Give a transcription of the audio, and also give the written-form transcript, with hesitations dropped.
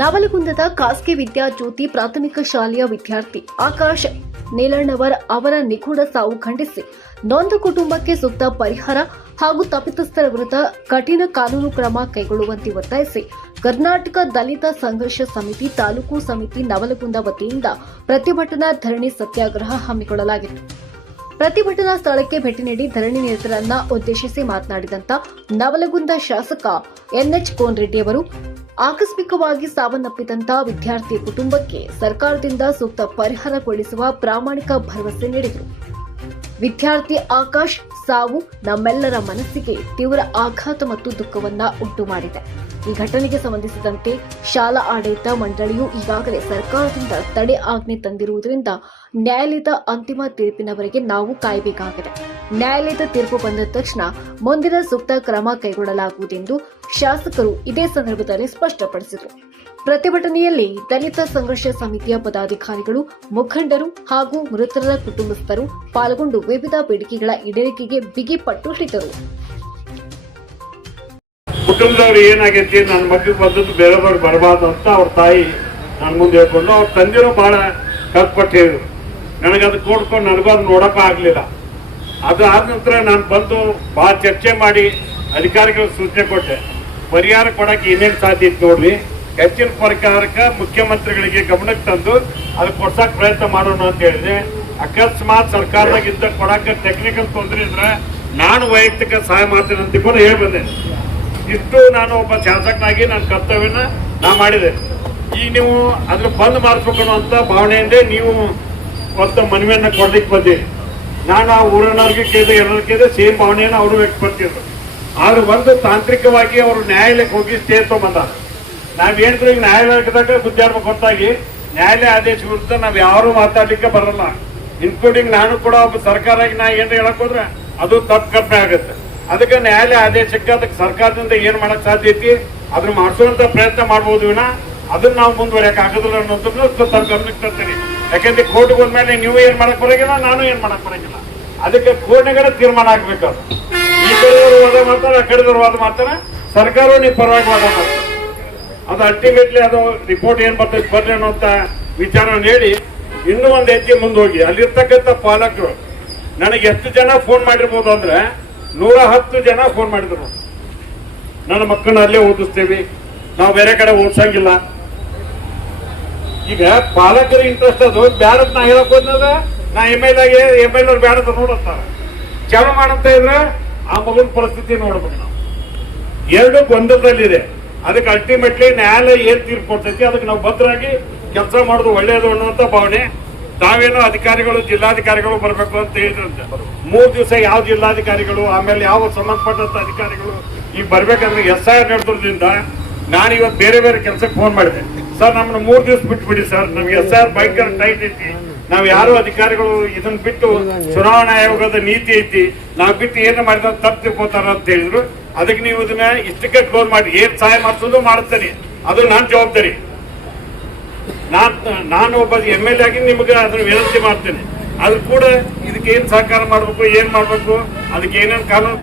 ನವಲಗುಂದದ ಖಾಸಗಿ ವಿದ್ಯಾಜ್ಯೋತಿ ಪ್ರಾಥಮಿಕ ಶಾಲೆಯ ವಿದ್ಯಾರ್ಥಿ ಆಕಾಶ್ ನೀಲಣ್ಣವರ್ ಅವರ ನಿಗೂಢ ಸಾವು ಖಂಡಿಸಿ ನೊಂದ ಕುಟುಂಬಕ್ಕೆ ಸೂಕ್ತ ಪರಿಹಾರ ಹಾಗೂ ತಪ್ಪಿತಸ್ಥರ ವಿರುದ್ಧ ಕಠಿಣ ಕಾನೂನು ಕ್ರಮ ಕೈಗೊಳ್ಳುವಂತೆ ಒತ್ತಾಯಿಸಿ ಕರ್ನಾಟಕ ದಲಿತ ಸಂಘರ್ಷ ಸಮಿತಿ ತಾಲೂಕು ಸಮಿತಿ ನವಲಗುಂದ ವತಿಯಿಂದ ಪ್ರತಿಭಟನಾ ಧರಣಿ ಸತ್ಯಾಗ್ರಹ ಹಮ್ಮಿಕೊಳ್ಳಲಾಗಿತ್ತು. ಪ್ರತಿಭಟನಾ ಸ್ಥಳಕ್ಕೆ ಭೇಟಿ ನೀಡಿ ಧರಣಿ ನಿರತರನ್ನ ಉದ್ದೇಶಿಸಿ ಮಾತನಾಡಿದಂತ ನವಲಗುಂದ ಶಾಸಕ ಎನ್ಎಚ್ ಕೋನರೆಡ್ಡಿ ಅವರು ಆಕಸ್ಮಿಕವಾಗಿ ಸಾವನ್ನಪ್ಪಿದಂತಹ ವಿದ್ಯಾರ್ಥಿ ಕುಟುಂಬಕ್ಕೆ ಸರ್ಕಾರದಿಂದ ಸೂಕ್ತ ಪರಿಹಾರ ಕೊಡಿಸುವ ಪ್ರಾಮಾಣಿಕ ಭರವಸೆ ನೀಡಿದರು. ವಿದ್ಯಾರ್ಥಿ ಆಕಾಶ್ ಸಾವು ನಮ್ಮೆಲ್ಲರ ಮನಸ್ಸಿಗೆ ತೀವ್ರ ಆಘಾತ ಮತ್ತು ದುಃಖವನ್ನ ಉಂಟು ಮಾಡಿದೆ. ಈ ಘಟನೆಗೆ ಸಂಬಂಧಿಸಿದಂತೆ ಶಾಲಾ ಆಡಳಿತ ಮಂಡಳಿಯು ಈಗಾಗಲೇ ಸರ್ಕಾರದಿಂದ ತಡೆ ಆಜ್ಞೆ ತಂದಿರುವುದರಿಂದ ನ್ಯಾಯಾಲಯದ ಅಂತಿಮ ತೀರ್ಪಿನವರೆಗೆ ನಾವು ಕಾಯಬೇಕಾಗಿದೆ. ನ್ಯಾಯಾಲಯದ ತೀರ್ಪು ಬಂದ ತಕ್ಷಣ ಮುಂದಿನ ಸೂಕ್ತ ಕ್ರಮ ಕೈಗೊಳ್ಳಲಾಗುವುದೆಂದು ಶಾಸಕರು ಇದೇ ಸಂದರ್ಭದಲ್ಲಿ ಸ್ಪಷ್ಟಪಡಿಸಿದರು. ಪ್ರತಿಭಟನೆಯಲ್ಲಿ ದಲಿತ ಸಂಘರ್ಷ ಸಮಿತಿಯ ಪದಾಧಿಕಾರಿಗಳು, ಮುಖಂಡರು ಹಾಗೂ ಮೃತರ ಕುಟುಂಬಸ್ಥರು ಪಾಲ್ಗೊಂಡು ವಿವಿಧ ಬೇಡಿಕೆಗಳ ಈಡೇರಿಕೆಗೆ ಬಿಗಿ ಪಟ್ಟು ಹಿಡಿದರು. ಕುಟುಂಬದವ್ರು ಏನಾಗೈತಿ, ನನ್ನ ಮಕ್ಕಳು ಬಂದದ್ದು ಬೇರೆದವ್ರು ಬರಬಾರ್ದು ಅಂತ ಅವ್ರ ತಾಯಿ ನನ್ನ ಮುಂದೆ ಹೇಳ್ಕೊಂಡು, ಅವ್ರ ತಂದೆನೂ ಬಹಳ ಕಷ್ಟಪಟ್ಟು ಹೇಳಿದ್ರು. ನನಗದು ಕೂಡ್ಕೊಂಡು ನನಗೂ ಅದು ನೋಡಕ್ ಆಗ್ಲಿಲ್ಲ. ಅದು ಆದ ನಂತರ ನಾನು ಬಂದು ಬಹಳ ಚರ್ಚೆ ಮಾಡಿ ಅಧಿಕಾರಿಗಳಿಗೆ ಸೂಚನೆ ಕೊಟ್ಟೆ. ಪರಿಹಾರ ಕೊಡಕ್ಕೆ ಏನೇನು ಸಾಧ್ಯ ಇತ್ತು ನೋಡ್ರಿ, ಹೆಚ್ಚಿನ ಪರಿಹಾರಕ್ಕೆ ಮುಖ್ಯಮಂತ್ರಿಗಳಿಗೆ ಗಮನಕ್ಕೆ ತಂದು ಅದು ಕೊಡ್ಸಕ್ ಪ್ರಯತ್ನ ಮಾಡೋಣ ಅಂತ ಹೇಳಿದೆ. ಅಕಸ್ಮಾತ್ ಸರ್ಕಾರದಾಗಿದ್ದ ಕೊಡಕ್ಕೆ ಟೆಕ್ನಿಕಲ್ ತೊಂದರೆ ಇದ್ರೆ ನಾನು ವೈಯಕ್ತಿಕ ಸಹಾಯ ಮಾಡ್ತೇನೆ ಅಂತ ಕೂಡ ಹೇಳಿ ಬಂದೆ. ಇಷ್ಟು ನಾನು ಒಬ್ಬ ಶಾಸಕನಾಗಿ ನನ್ನ ಕರ್ತವ್ಯನ ನಾ ಮಾಡಿದೆ. ಈಗ ನೀವು ಅದ್ರ ಬಂದ್ ಮಾಡಿಸ್ಬೇಕು ಅಂತ ಭಾವನೆಯಿಂದ ನೀವು ಒಂದು ಮನವಿಯನ್ನ ಕೊಡ್ಲಿಕ್ಕೆ ಬಂದಿರಿ. ನಾನು ಆ ಊರಿನವ್ರಿಗೆ ಕೇಳಿದೆ, ಎಲ್ಲರೂ ಕೇಳಿದೆ, ಸೇಮ್ ಭಾವನೆಯನ್ನು ಅವರು ವ್ಯಕ್ತಪಡಿಸಿದ್ರು. ಆದ್ರೆ ಒಂದು ತಾಂತ್ರಿಕವಾಗಿ ಅವರು ನ್ಯಾಯಾಲಯಕ್ಕೆ ಹೋಗಿ ಸ್ಟೇ ತಗೊಂಬಂದ. ನಾವ್ ಹೇಳಿದ್ರು ಈಗ ನ್ಯಾಯಾಲಯದಾಗ ಗುದ್ದಾಡ್ಬೇಕು ಹೊರತಾಗಿ ನ್ಯಾಯಾಲಯ ಆದೇಶ ವಿರುದ್ಧ ನಾವ್ ಯಾರು ಮಾತಾಡ್ಲಿಕ್ಕೆ ಬರಲ್ಲ. ಇನ್ಕ್ಲೂಡಿಂಗ್ ನಾನು ಕೂಡ ಒಬ್ಬ ಸರ್ಕಾರ ನಾ ಏನ್ ಹೇಳಕ್ ಹೋದ್ರೆ ಅದು ತಪ್ಪು ಕಲ್ಪನೆ ಆಗುತ್ತೆ. ಅದಕ್ಕೆ ನ್ಯಾಯಾಲಯ ಆದೇಶಕ್ಕೆ ಅದಕ್ಕೆ ಸರ್ಕಾರದಿಂದ ಏನ್ ಮಾಡಕ್ ಸಾಧ್ಯ ಐತಿ ಅದನ್ನ ಮಾಡಿಸುವಂತ ಪ್ರಯತ್ನ ಮಾಡ್ಬೋದು ವಿನ ಅದನ್ನ ನಾವು ಮುಂದುವರಿಯಕ್ ಆಗೋದಿಲ್ಲ ಅನ್ನೋದನ್ನ ತಮ್ಮ ಗಮನಕ್ಕೆ ತರ್ತೀನಿ. ಯಾಕಂದ್ರೆ ಕೋರ್ಟ್ಗೆ ಹೋದ್ಮೇಲೆ ನೀವು ಏನ್ ಮಾಡಕ್ ಬರಂಗಿಲ್ಲ, ನಾನು ಏನ್ ಮಾಡಕ್ ಬರಂಗಿಲ್ಲ. ಅದಕ್ಕೆ ಕೋರ್ಟ್ನಾಗ ತೀರ್ಮಾನ ಆಗ್ಬೇಕು. ಈ ಕಡೆಯವರು ವಾದ ಮಾಡ್ತಾರೆ, ಆ ಕಡೆದವ್ರು ವಾದ ಮಾಡ್ತಾರೆ, ಸರ್ಕಾರವು ನೀವು ಪರವಾಗಿ ವಾದ ಮಾಡ್ತಾರೆ. ಅದು ಅಲ್ಟಿಮೇಟ್ಲಿ ಅದು ರಿಪೋರ್ಟ್ ಏನ್ ಬರ್ತದೆ ಬರ್ಲಿ ಅನ್ನೋಂತ ವಿಚಾರವನ್ನು ಹೇಳಿ ಇನ್ನೂ ಒಂದು ಹೆಜ್ಜೆ ಮುಂದೆ ಹೋಗಿ ಅಲ್ಲಿರ್ತಕ್ಕಂಥ ಪಾಲಕರು ನನಗೆ ಎಷ್ಟು ಜನ ಫೋನ್ ಮಾಡಿರ್ಬೋದು ಅಂದ್ರೆ 110 ಜನ ಫೋನ್ ಮಾಡಿದ್ರು. ನನ್ನ ಮಕ್ಕಳನ್ನ ಅಲ್ಲೇ ಓದಿಸ್ತೇವೆ, ನಾವು ಬೇರೆ ಕಡೆ ಓದಿಸಂಗಿಲ್ಲ. ಈಗ ಪಾಲಕರ ಇಂಟ್ರೆಸ್ಟ್ ಅದು ಬ್ಯಾಡತ್ ನಾ ಹೇಳಕ್ ಹೋದ್ರೆ ನಾ ಎಮ್ ಎಲ್ ಅವ್ರು ಬ್ಯಾಡದ ನೋಡುತ್ತಾರ ಚಾಲು ಮಾಡಂತ ಇದ್ರೆ ಆ ಮಗನ ಪರಿಸ್ಥಿತಿ ನೋಡ್ಬೇಕು. ನಾವು ಎರಡು ಗೊಂದಲದಲ್ಲಿದೆ. ಅದಕ್ಕೆ ಅಲ್ಟಿಮೇಟ್ಲಿ ನ್ಯಾಯಾಲಯ ಏನ್ ತೀರ್ಪು ಕೊಡ್ತೈತಿ ಅದಕ್ಕೆ ನಾವು ಭದ್ರಾಗಿ ಕೆಲಸ ಮಾಡೋದು ಒಳ್ಳೇದು ಅನ್ನುವಂತ ಭಾವನೆ. ತಾವೇನೋ ಅಧಿಕಾರಿಗಳು ಜಿಲ್ಲಾಧಿಕಾರಿಗಳು ಬರ್ಬೇಕು ಅಂತ ಹೇಳಿದ್ರಂತೆ. 3 ದಿವಸ ಯಾವ ಜಿಲ್ಲಾಧಿಕಾರಿಗಳು ಆಮೇಲೆ ಯಾವ ಸಂಬಂಧಪಟ್ಟಂತ ಅಧಿಕಾರಿಗಳು ಈಗ ಬರ್ಬೇಕಂದ್ರೆ SIR ನಡೆದ್ರಿಂದ ನಾನು ಇವತ್ತು ಬೇರೆ ಬೇರೆ ಕೆಲಸಕ್ಕೆ ಫೋನ್ ಮಾಡಿದೆ. ಸರ್ ನಮ್ಮನ್ನ 3 ದಿವಸ ಬಿಟ್ಬಿಡಿ ಸರ್, ನಮ್ಗೆ SIR ಭಯಂಕರ ಟೈಟ್ ಐತಿ, ನಾವ್ ಯಾರು ಅಧಿಕಾರಿಗಳು ಇದನ್ನ ಬಿಟ್ಟು ಚುನಾವಣಾ ಆಯೋಗದ ನೀತಿ ಐತಿ, ನಾವ್ ಬಿಟ್ಟು ಏನು ಮಾಡಿದ್ರೆ ತಪ್ಪು ತಿಳ್ಕೋತಾರ ಅಂತ ಹೇಳಿದ್ರು. ಅದಕ್ಕೆ ನೀವು ಇದನ್ನ ಇಷ್ಟಕ್ಕೆ ಕ್ಲೋಸ್ ಮಾಡಿ ಏನ್ ಸಹಾಯ ಮಾಡಿಸೋದು ಮಾಡುತ್ತೇನೆ, ಅದು ನನ್ನ ಜವಾಬ್ದಾರಿ. ನಾನು ಒಬ್ಬ MLA ಆಗಿ ನಿಮ್ಗೆ ಅದನ್ನ ವಿನಂತಿ ಮಾಡ್ತೇನೆ. ಆದ್ರೂ ಕೂಡ ಇದಕ್ಕೆ ಏನ್ ಸಹಕಾರ ಮಾಡ್ಬೇಕು, ಏನ್ ಮಾಡ್ಬೇಕು, ಅದಕ್ಕೆ ಏನೇನು ಕಾನೂನು